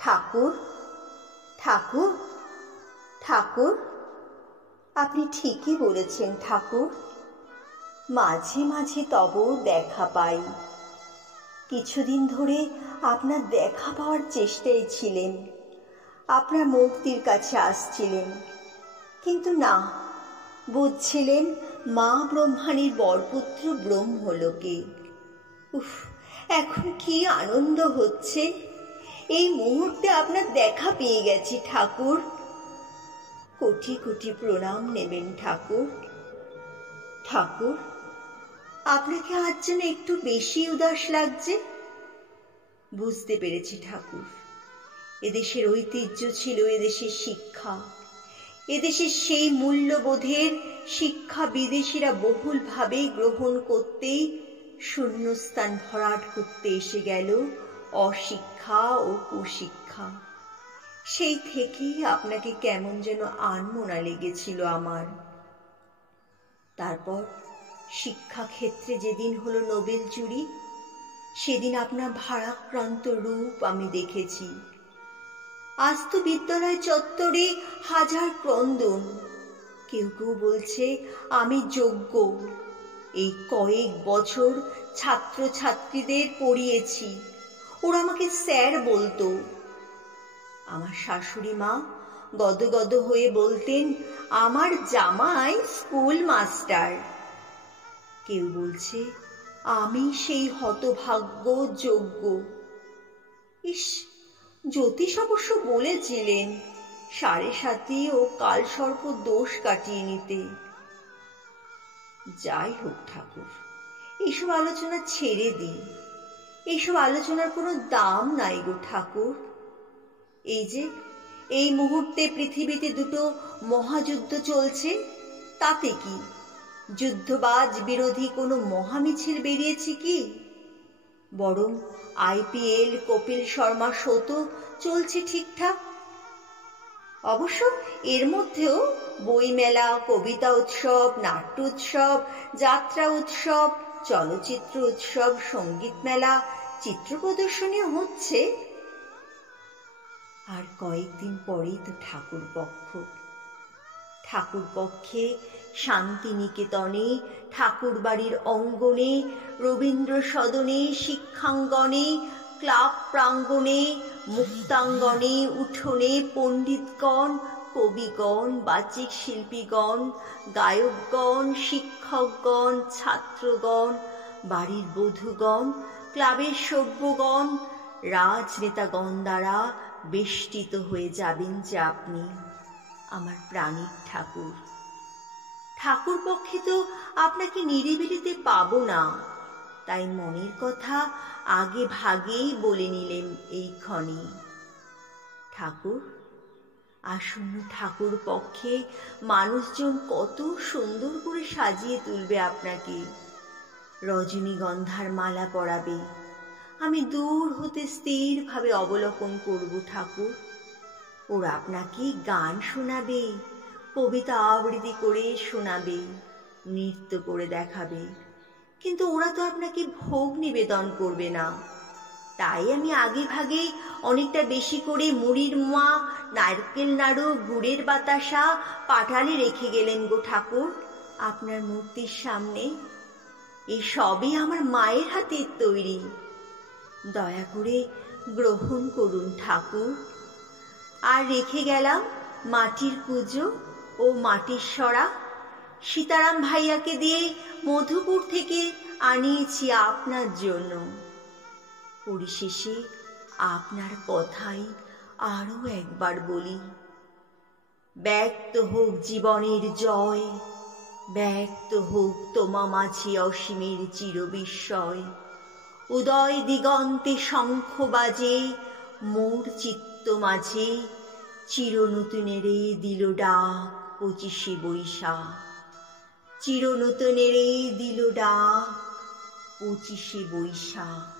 ঠাকুর, ঠাকুর, ঠাকুর, আপনি ঠিকই বলেছেন ঠাকুর। মাঝে মাঝে তব দেখা পাই। কিছুদিন ধরে আপনার দেখা পাওয়ার চেষ্টায় ছিলেন, আপনার মূর্তির কাছে আসছিলেন, কিন্তু না, বুঝছিলেন মা ব্রহ্মাণীর বরপুত্র ব্রহ্মলোকে। উফ, এখন কি আনন্দ হচ্ছে! এই মুহূর্তে আপনার দেখা পেয়ে গেছি ঠাকুর। কোটি কোটি প্রণাম নেবেন ঠাকুর। ঠাকুর, আপনাকে আজ যেন একটু বেশি উদাস লাগছে। বুঝতে পেরেছি ঠাকুর, এদেশের ঐতিহ্য ছিল এদেশের শিক্ষা, এদেশের সেই মূল্যবোধের শিক্ষা বিদেশিরা বহুলভাবে গ্রহণ করতেই শূন্যস্থান ভরাট করতে এসে গেল অশিক্ষা ও কুশিক্ষা। সেই থেকেই আপনাকে কেমন যেন আনমনা লেগেছিল আমার। তারপর শিক্ষাক্ষেত্রে যেদিন হলো নোবেল চুরি, সেদিন আপনার ভারাক্রান্ত রূপ আমি দেখেছি। আজ তো বিদ্যালয় চত্বরে হাজার ক্রন্দন। কেউ কেউ বলছে আমি যোগ্য। এই কয়েক বছর ছাত্রছাত্রীদের পড়িয়েছি, ওরা আমাকে স্যার বলতো। আমার শাশুড়ি মা গদগদ হয়ে বলতেন আমার জামাই স্কুল মাস্টার। কেউ বলছে আমি সেই হতভাগ্য যোগ্য। ইস, জ্যোতিষ অবশ্য বলেছিলেন 7.5 ও কালসর্প দোষ কাটিয়ে নিতে। যাই হোক ঠাকুর, এইসব আলোচনা ছেড়ে দিই। এইসব আলোচনার কোনো দাম নাই গো ঠাকুর। এই যে এই মুহূর্তে পৃথিবীতে দুটো মহাযুদ্ধ চলছে, তাতে কি যুদ্ধবাজ বিরোধী কোনো মহামিছিল বেরিয়েছে কি? বরং IPL কপিল শর্মা শো তো চলছে ঠিকঠাক। অবশ্য এর মধ্যেও বইমেলা, কবিতা উৎসব, নাট্য উৎসব, যাত্রা উৎসব, চলচ্চিত্র উৎসব, সঙ্গীত মেলা, চিত্র প্রদর্শনীও হচ্ছে। আর কয়েকদিন পরেই তো ঠাকুর পক্ষ। ঠাকুর পক্ষে শান্তিনিকেতনে, ঠাকুর বাড়ির অঙ্গনে, রবীন্দ্র সদনে, শিক্ষাঙ্গনে, ক্লাব প্রাঙ্গণে, মুক্তাঙ্গনে, উঠোনে পণ্ডিতগণ, কবিগণ, বাচিক শিল্পীগণ, গায়কগণ, শিক্ষকগণ, ছাত্রগণ, বাড়ির বধূগণ, ক্লাবের সভ্যগণ, রাজনেতাগণ দ্বারা বেষ্টিত হয়ে যাবেন যে আপনি, আমার প্রাণীর ঠাকুর। ঠাকুর পক্ষে তো আপনাকে নিরিবিলিতে পাবো না, তাই মনের কথা আগে ভাগেই বলে নিলেন এইক্ষণে। ঠাকুর, আসন্ন ঠাকুর পক্ষে মানুষজন কত সুন্দর করে সাজিয়ে তুলবে আপনাকে, রজনীগন্ধার মালা পরাবে। আমি দূর হতে স্থিরভাবে অবলোকন করব ঠাকুর। ওরা আপনাকে গান শোনাবে, কবিতা আবৃত্তি করে শোনাবে, নৃত্য করে দেখাবে, কিন্তু ওরা তো আপনাকে ভোগ নিবেদন করবে না। তাই আমি আগে ভাগে অনেকটা বেশি করে মুড়ির মোয়া, নারকেল নাড়ু, গুড়ের বাতাসা, পাটালি রেখে গেলেন গো ঠাকুর আপনার মূর্তির সামনে। এই সবই আমার মায়ের হাতের তৈরি, দয়া করে গ্রহণ করুন ঠাকুর। আর রেখে গেলাম মাটির পুজো ও মাটির সরা। সীতারাম ভাইয়াকে দিয়ে মধুপুর থেকে আনিয়েছি আপনার জন্য। পরিশেষে আপনার কথাই আরো একবার বলি, ব্যক্ত হোক জীবনের জয়, ব্যক্ত হোক তোমা মাঝে অসীমের চিরবিস্ময়। উদয় দিগন্তে শঙ্খ বাজে, মোর চিত্ত মাঝে চিরনূতনেরে দিল ডাক 25শে বৈশাখ। চিরনূতনেরে দিল ডাক 25শে বৈশাখ।